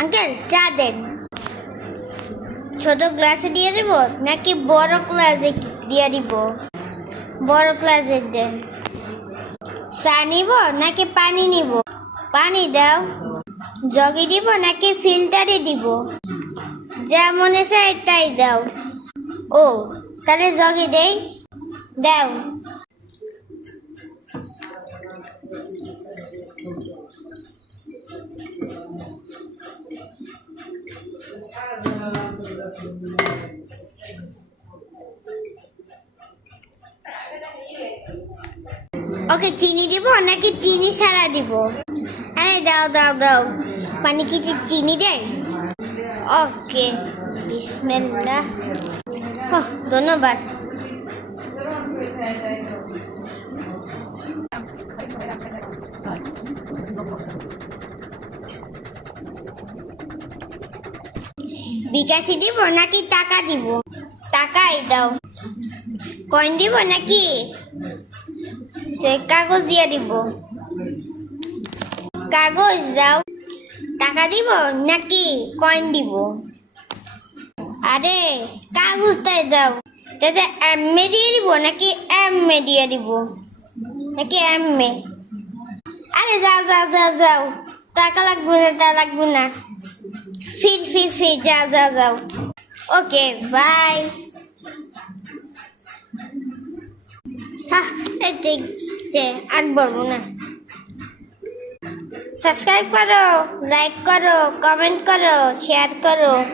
Uncle চা দেন। ছোট গ্লাসে দিয়ে দিব নাকি বড় গ্লাসে দিয়ে দিব? বড় গ্লাসে দেন। চা নিব নাকি পানি নিব? পানি দাও। জগে দিব নাকি ফিল্টারে দিব? যা মনে চায় তাই দাও। ও তাহলে জগে দেই, দাও। ওকে চিনি দিব নাকি চিনি ছাড়া দিব? আরে দাও দাও দাও। পানি কি চিনি দেয়? ওকে বিসমিল্লাহ। ধন্যবাদ। বিকাশি দিব নাকি টাকা দিব? টাকাই দাও। কয়েন দিব নাকি কাগজ দিয়ে দিব? কাগজ দাও। টাকা দিব নাকি কয়েন দিব? আরে কাগজটাই দাও। তাতে এমএ দিয়ে দিব নাকি এমএ দিয়ে দিব? নাকি এমএ? আরে যাও যাও যাও যাও, টাকা লাগবে না, তা লাগবে না। ফির ফির ফির, যাও যাও যাও। Okay bye. এই ঠিক সে আর বলবো না। সাবস্ক্রাইব করো, লাইক করো, কমেন্ট করো, শেয়ার করো।